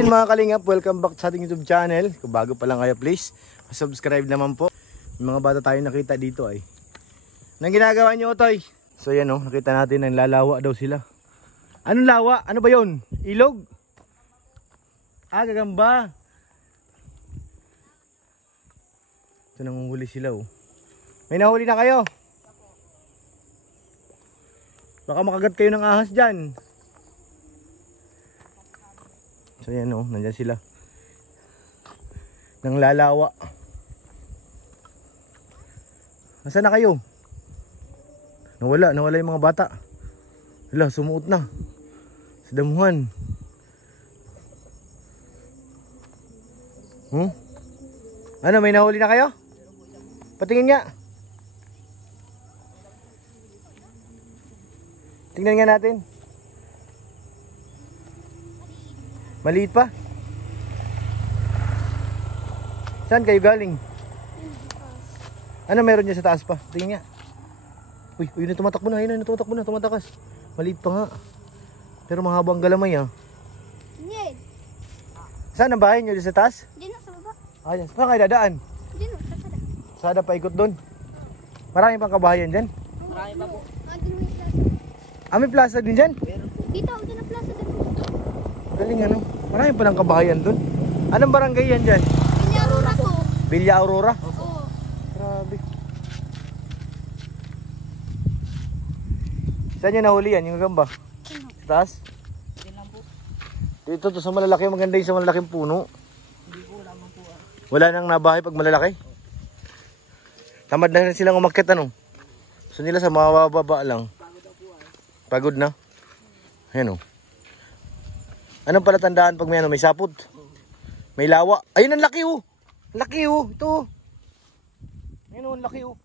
yun mga kalingap, welcome back sa ating YouTube channel. Kung bago pa lang kayo, please subscribe naman po. Yung mga bata tayo nakita dito ay anong ginagawa nyo, Otoy? So yan o, nakita natin ang lalawa daw sila. Anong lawa? Ano ba yun? Ilog? Ah, gagamba. Ito nanguhuli sila o. May nahuli na kayo? Baka makagat kayo ng ahas dyan. So yan o, nandyan sila. Nang lalawa. Nasaan na kayo? Nawala yung mga bata. Wala, sumuot na. Sa damuhan. Ano, may nahuli na kayo? Patingin nga. Tingnan nga natin. Maliit pa? Saan kayo galing? Ano meron dyan sa taas pa? Tingnan nga. Uy, na tumatakbo na. Ayun na, tumatakbo na, tumatakas. Maliit pa nga. Pero mahabang galamay ah. Hindi. Saan ang bahay nyo? Dyan sa taas? Diyan sa baba. Ah, dyan. Saan kayo dadaan? Diyan sa sada. Sada pa ikot doon. Marami pang kabahayan dyan? Marami pa po. Diyan may plaza. Ah, may plaza din dyan? Dito, diyan ang plaza din. Galing ano. Marami pa ng kabahayan doon. Anong barangay yan dyan? Villa Aurora po. Villa Aurora? Oo. Grabe. Saan nyo nahuli yan? Yung gagamba? Sa taas? Diyan lang po. Dito to sa malalaki. Maganda yung sa malalaking puno. Hindi po lamang po. Wala nang nabahay pag malalaki. Tamad na rin silang umakyat ano. So nila sa mababa lang. Pagod na. Ayan o. Anong palatandaan pag may ano? May sapot? May lawa. Ayun ang laki o. Laki o. Ito. Ayun o. Ang laki o.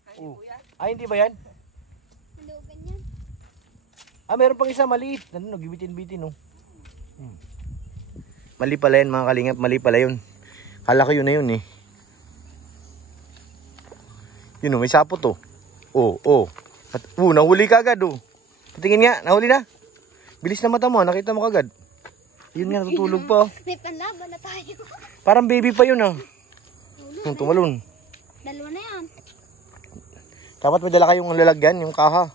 Ay hindi ba yan? Hindi po ganyan. Ah meron pang isa maliit. Ano nagbibitin-bitin o. Mali pala yan mga kalingap. Mali pala yun. Kala ko yun na yun eh. Yun o. May sapot o. Oh. At, nahuli ka agad o. Patingin nga. Nahuli na. Bilis na mata mo. Nakita mo kagad. Yun nga, natutulog pa. May panlaban na tayo. Parang baby pa yun ah. Tumalon. Dalawa na yan. Dapat may dala kayong lalagyan, yung kaha.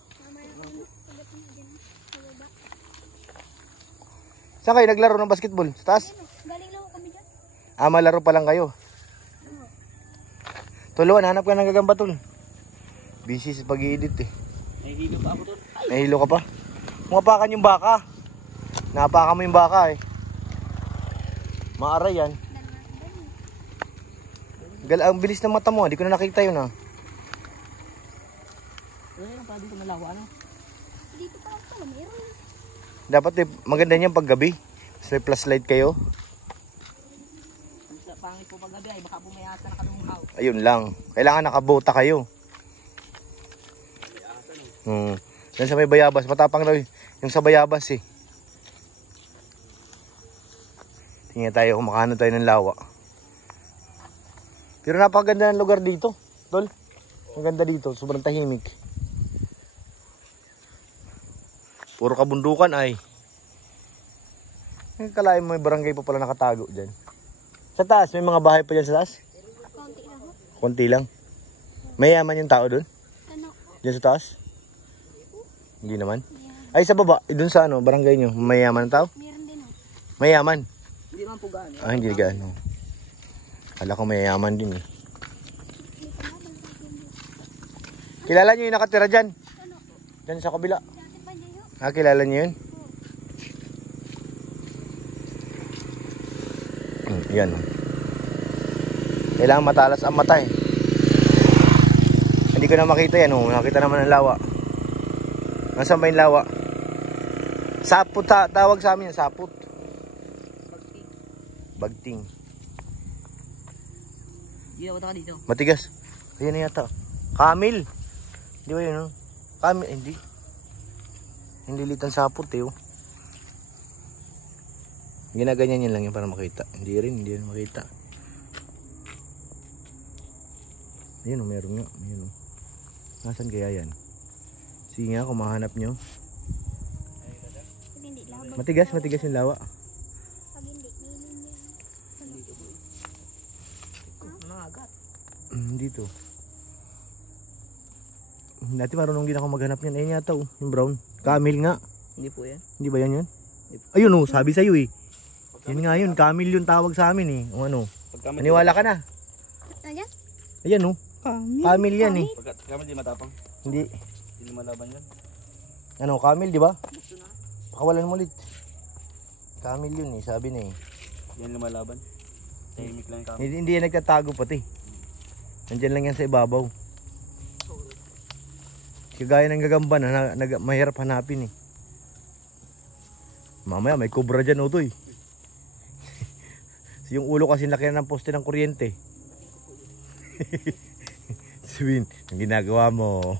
Saan kayo naglaro ng basketball? Sa taas? Galing lang kami dyan. Ah, malaro pa lang kayo. Tuluan, hanap ka ng gagamba tol. Busy sa pag-i-edit eh. Nahihilo pa ako tol. Nahilo ka pa? Umapakan yung baka. Napakan mo yung baka eh. Maaray yan. Ang bilis ng mata mo, di ko na nakita yun ah. Ano pa dito malawa ano? Dito pa ako, meron. Dapat eh, maganda niyan pag gabi. Mas may flashlight kayo. Sa pangit po pag gabi ay baka pumayata na kami uhaw. Ayun lang. Kailangan nakabota kayo. Yan sa may bayabas. Matapang daw yung sa bayabas eh. Tingnan tayo kung makano tayo ng lawa. Pero napakaganda ng lugar dito. Tol. Ang ganda dito. Sobrang tahimik. Puro kabundukan ay. Kalahin mo may barangay pa pala nakatago dyan. Sa taas, may mga bahay pa dyan sa taas? Konti lang ho. Konti lang. Mayaman yung tao dun? Ano? Dyan sa taas? Hindi naman. Ay sa baba, dun sa ano, barangay nyo, mayaman ang tao? Meron din ho. Mayaman? Hindi naman po gaano. Ah, hindi gaano. Kala ko mayaman din eh. Kilala nyo yung nakatira dyan? Ano? Dyan sa kabila. Dati pa niya yun. Ah, kilala nyo yun? Yan. Kailangan matalas ang mata eh. Hindi ko na makita yan oh. Nakita naman ang lawa. Nasaan ba yung lawa? Sapot tawag sa amin yung sapot. Bagting. Hindi ako taka dito. Matigas. Ayan na yata. Camel. Di ba yun oh? Camel. Hindi. Hindi litang sapot eh oh. Ginaganyan yun lang yun para makita. Hindi rin makita. Ayun o, meron nga. Ayun o. Nasaan kaya yan? Sige nga, kung mahanap nyo. Pag hindi labag. Matigas yung lawa. Pag hindi, nilin yan. dagat. Dito. Dati marunong din ako maghanap niyan. Ayun yata oh, yung brown. Camel nga. Hindi po yan. Hindi ba yan yun? Ayun oh, sabi sa'yo eh. Yun nga yun, camel yung tawag sa amin eh. O ano? Maniwala ka na. Ayan? Ayan oh. Camel yan eh. Camel di matapang. Hindi. Hindi lumalaban yan. Ano, camel di ba? Pakawalan mo ulit. Camel yun eh, sabi na eh. Yan lumalaban. Tahimik lang yung camel. Hindi yan nagtatago pati. Nandyan lang yan sa ibabaw. Kagaya ng gagamba na mahirap hanapin eh. Mamaya may cobra dyan utoy. Yung ulo kasi laki na ng poste ng kuryente. Sabihin, ang ginagawa mo.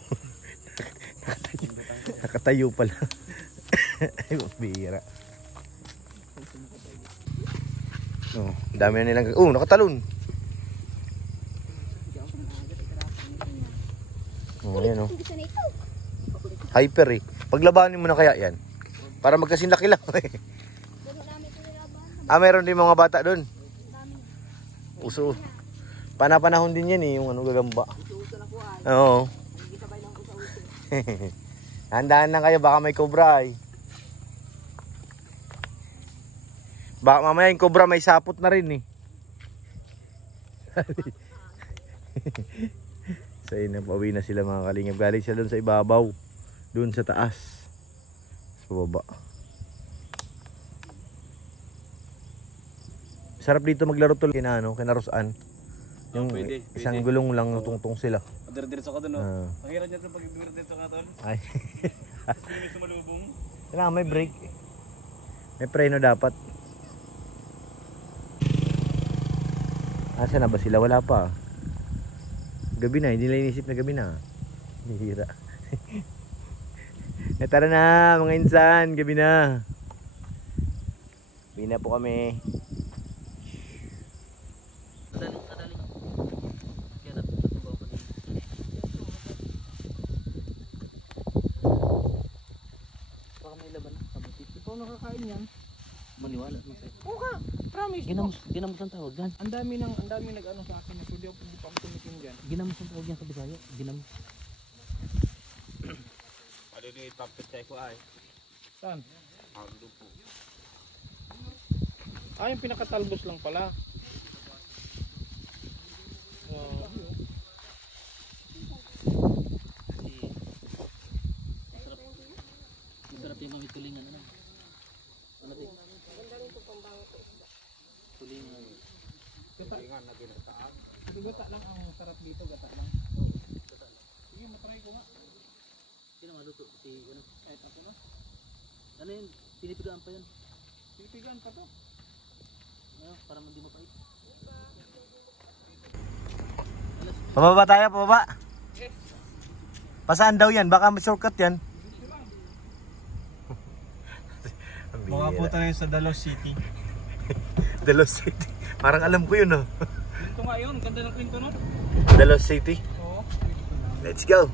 Nakatayo pala. Ay, bihira. Oh, dami na nilang... Oh, nakatalon. Oh, yan oh. Gusto na ito. Hyper eh. Paglabanin mo na kaya yan. Para magkasing laki lang. Gano'n namin ito nilaban. Meron din mga bata doon. Dami. Uso. Panapanahon din yan eh, yung ano gagamba. Uso-uso na po ay. Oo. Hindi sabay lang uso-uso. Handaan lang kayo, baka may cobra ay. Baka mamaya yung cobra may sapot na rin eh. So yun, pauwi na sila mga kalingap. Galing sila doon sa ibabaw. Doon sa taas. Sa baba. Sarap dito maglaro tol kina ano, kina Rosan. Yung pwede, isang pwede. gulong lang tungtong sila. Dire-diretso ka dun, no? Ah. Ang hirap niya dun pag dire-diretso ka dun. Ay. Hindi may sumalubong. Kailangan may brake. May preno dapat. Asa na ba sila? Wala pa. Gabi na, hindi nila inisip na gabi na. Hihira. Tara na mga insan, gabi na. Gabi na po kami. Kadaling. Kaya natubaw ko din. Baka may laban na. Kabutit. Ikaw nakakain yan. Maniwala. Oo ka, promise. Ginamos ang tawag yan. Ang dami nag-ano sa akin. So, hindi pa ako tumikim dyan. Ginamos ang tawag yan sa Bisaya. Ginamos. Ano yung itapit sa'yo ko ay? Saan? Ano po? Ah, yung pinakatalbos lang pala. Masarap yung mga tulingan. Ano? Ano din? Tulingan. Ito gata lang ang sarap dito, gata lang. Sige, matry ko nga. Sino maluto? Si ano? Kahit ako na. Ano yun? Pinipigaan pa yun. Pipigan pa to. Ano? Para hindi mapait. Pababa tayo, pababa. Pasaan daw yan? Baka shortcut yan. Mga puta na yun sa Dalos City. Dalos City. Parang alam ko yun oh. Kwento nga yun, ganda ng kwento nun. Dalos City. Oo. Let's go.